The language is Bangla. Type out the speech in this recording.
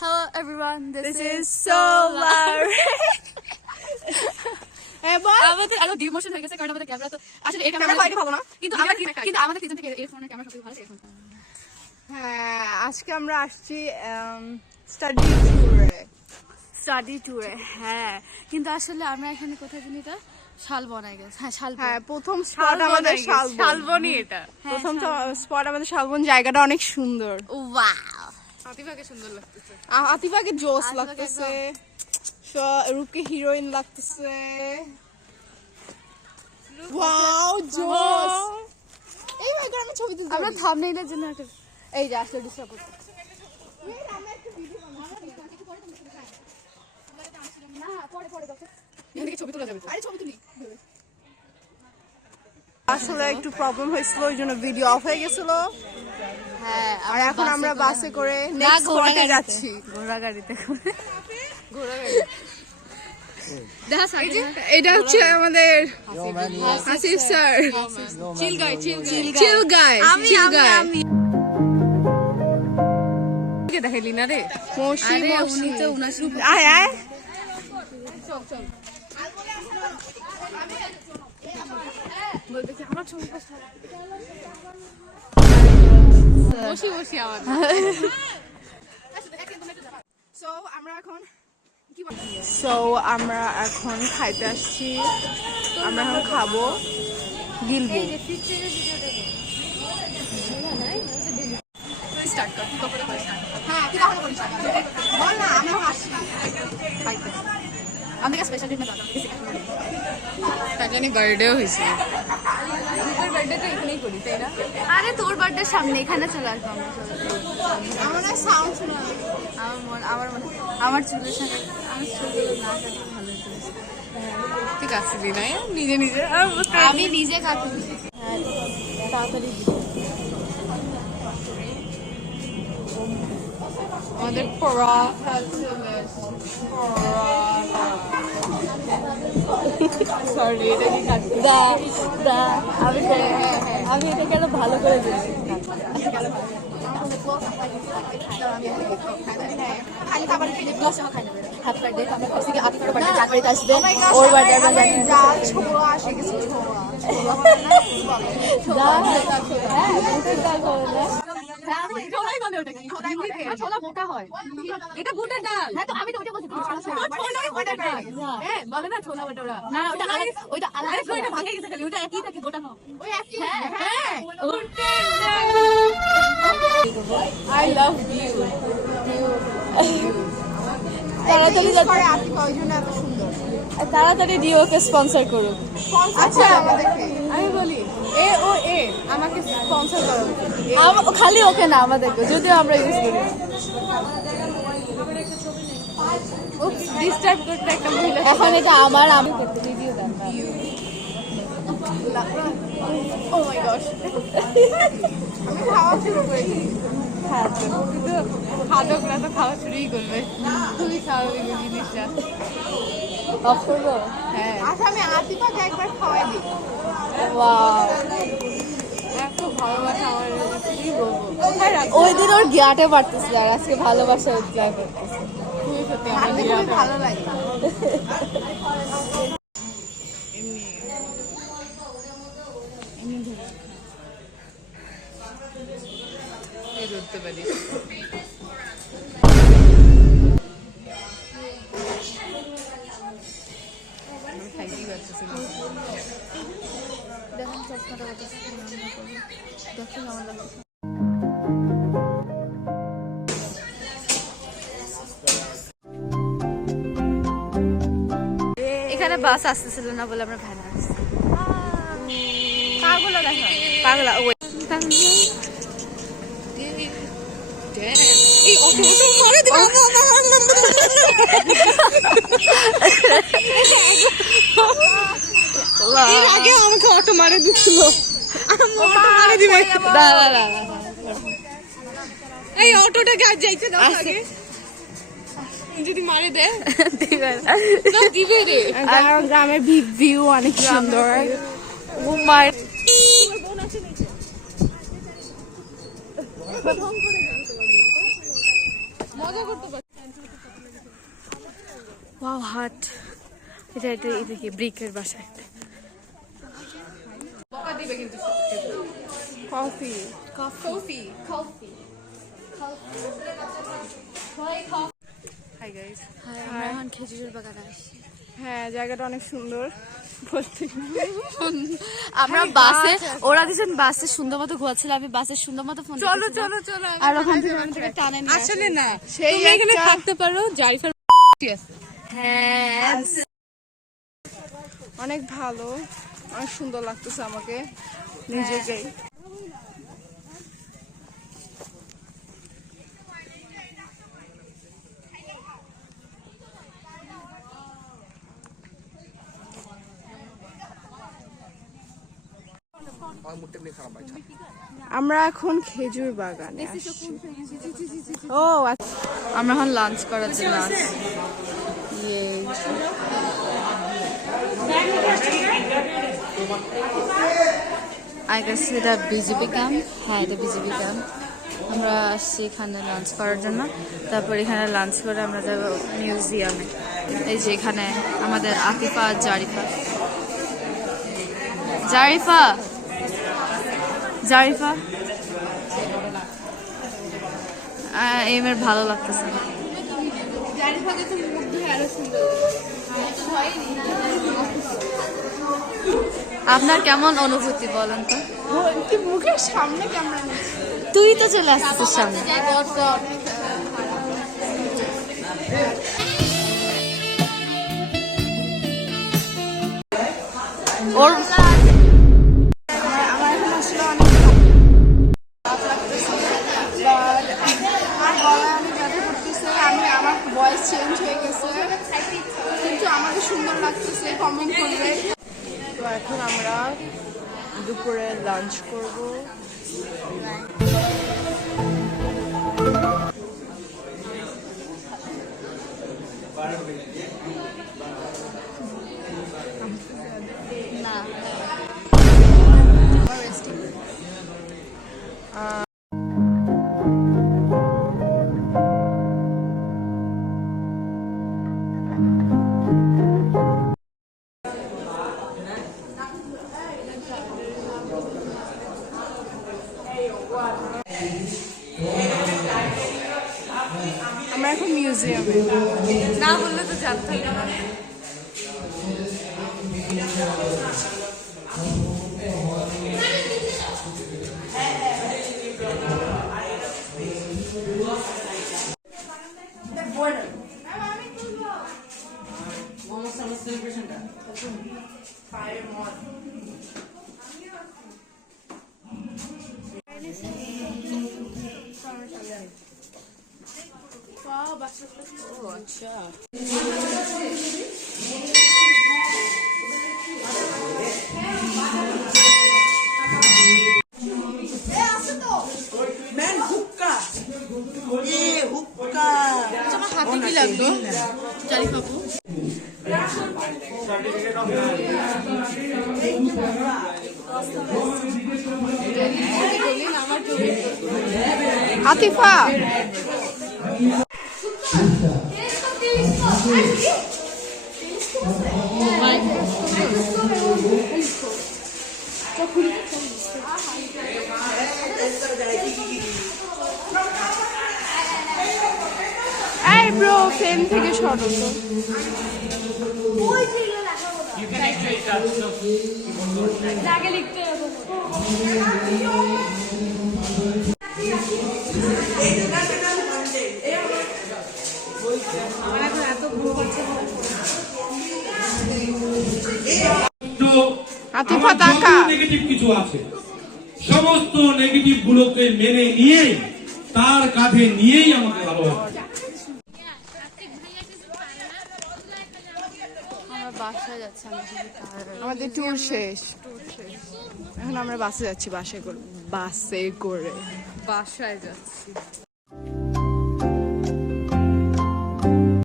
Hello everyone, this is Solar. আমাদের আরো ডিমোশন হয়ে গেছে কারণ আমাদের ক্যামেরা তো আসলে এই ক্যামেরা কোয়ালিটি ভালো না, কিন্তু আমাদের তিনজন থেকে এই ফোনের ক্যামেরা সবথেকে ভালো এখন। হ্যাঁ, আজকে আমরা আসছি স্টাডি ট্যুরে। হ্যাঁ, কিন্তু আসলে আমরা এখানে কোথায় জানি এটা শালবনায় গেছে। হ্যাঁ, শালবন। হ্যাঁ, প্রথম স্পট আমাদের শালবনই এটা। প্রথম স্পট আমাদের শালবন। জায়গাটা অনেক সুন্দর। ওয়াও, আতিফাকে সুন্দর লাগতেছে। আতিফাকে জোস লাগতেছে, রূপকে হিরোইন লাগতেছে। ওয়াও, জোস। এই ভাই আমি ছবি তুলতে আমরা থাম্বনেইলের জন্য এই যে আসলে ডিস্টার্ব করতে আসলে একটু প্রবলেম হয়েছিল, ওই জন্য ভিডিও অফ হয়ে গেছিল। হ্যাঁ, আর এখন আমরা বাসে করে নেক্সট স্পটে যাচ্ছি। ঘোড়া গাড়িতে করে। এটা হচ্ছে আমাদের আসিফ স্যার। চিল গাই দেখাইলি না রে। উনি তো 79 আয় আয়। বসি আমার আমরা এখন খাইতে আসছি। আমরা এখন খাবো, গিলবো। বার্থডেও হয়েছিল। আরে তোর বার্থডে সামনে, এখানে চলে আসবো আমার চুলের সাথে আমার চুলগুলো না কাটলে ভালো হতো। ঠিক আছে বিনয়, নিজে নিজে আমি নিজে কাটুন। তাড়াতাড়ি আমাদের পরাঠা সরি, এটা কি কাটতে আমি এটাকে আরো ভালো করে দিচ্ছি। আসবে ওর বার্থডে ছোলা মোটা হয়, এটা বুটের ডাল। হ্যাঁ, তো আমি তো ওটা বলছি বলে না ছোলা বটোরা। না, ওটা ওইটা আলাদা, ওইটা ভাঙে গেছে খালি, ওটা একই থাকে গোটা হয়। ওই একই। হ্যাঁ, I love you. তাড়াতাড়ি ডিওকে স্পন্সর করুন। আচ্ছা, আমি বলি আমাকে স্পন্সর করো। খালি ওকে না, আমাদেরকে যদিও আমরা ইউজ করি। ডিস্টার্ব করতে একটা মহিলা। এখন এটা আমার, আমি রিভিউ দেন। ও মাই গশ, আমি খাওয়া শুরু করেছি। কিন্তু খাদকরা তো খাওয়া শুরুই করবে, খুবই স্বাভাবিক জিনিসটা। হ্যাঁ, আচ্ছা আমি আতিফাকে একবার খাওয়াই দিই। এত ভালোবাসা আমার, কি বলবো। ওই দিন ওর গিয়াটে পারতেছিল, আর আজকে ভালোবাসা এনজয় করতেছে। খুবই সত্যি আমার ভালো লাগে। ধরতে পারি। খাইতেই পারতেছি না। দেখুন চশমাটা কত সুন্দর, দেখুন আমার লাগছে। এখানে বাস আসতেছিল না বলে আমরা ভ্যানে আসছি। পাগলা দেখা, পাগলা ওই এই অটো মারে দিবা। এর আগে আমাকে অটো মারে দিছিল, অটো মারে দিবে। এই অটোটাকে আজ যাইতে দাও আগে, যদি মারে দেয় দিবে রে। গ্রামের ভিউ অনেক সুন্দর। ও মাই মজা করতে পারছি। ওয়াও হাট, এটা কি ব্রিকের বাসা একটা। বকা দিবে কিন্তু coffee coffee coffee hi guys. আমরা এখন খেজুরের বাগানে আসছি। হ্যাঁ, জায়গাটা অনেক সুন্দর বলতে। আমরা বাসে, ওরা দুজন বাসে সুন্দর মতো ঘুমাচ্ছিল, আমি বাসে সুন্দর মতো ফোন চলো চলো চলো, আর ওখান থেকে আমাদেরকে টানে নিয়ে আসলে না সেই এখানে থাকতে পারো। জারিফার হ্যাঁ অনেক ভালো, অনেক সুন্দর লাগতেছে আমাকে নিজেকেই। আমরা এখন খেজুর বাগানে আসছি। ও আচ্ছা, আমরা এখন লাঞ্চ করার জন্য আসছি। I guess এটা বিজিবি ক্যাম্প। হ্যাঁ, এটা বিজিবি ক্যাম্প। আমরা আসছি এখানে লাঞ্চ করার জন্য। তারপর এখানে লাঞ্চ করে আমরা যাবো মিউজিয়ামে। এই যে এখানে আমাদের আতিফা আর জারিফা। জারিফা জারিফা এমের ভালো লাগতেছে না। জারিফাকে তো মুখ ধুয়ে আরো সুন্দর। আপনার কেমন অনুভূতি বলেন তো? মুখের সামনে ক্যামেরা নিচ্ছে। তুই তো চলে আসছিস সামনে। ওর আমার এখন আসলে অনেক খারাপ লাগতেছে, আমার গলায় অনেক ব্যথা করতেছে, আমার ভয়েস চেঞ্জ হয়ে গেছে, কিন্তু আমাকে সুন্দর লাগতেছে, কমেন্ট করবে। তো এখন আমরা দুপুরে লাঞ্চ করব। না আমরা এখন মিউজিয়ামে, না বললে তো জানতে হবে না। আচ্ছা হাতে কি লাগলো জারিফাপু? আতিফা এই ব্রো, ফ্রেম থেকে সরো তো। আতিফা তাকা, নেগেটিভ কিছু আছে, সমস্ত নেগেটিভ গুলোকে মেনে নিয়ে তার কাঁধে নিয়েই আমাকে ভালোবাসা। বাসায় যাচ্ছে, আমাদের ট্যুর শেষ। এখন আমরা বাসে যাচ্ছি, বাসে করে বাসায় যাচ্ছি।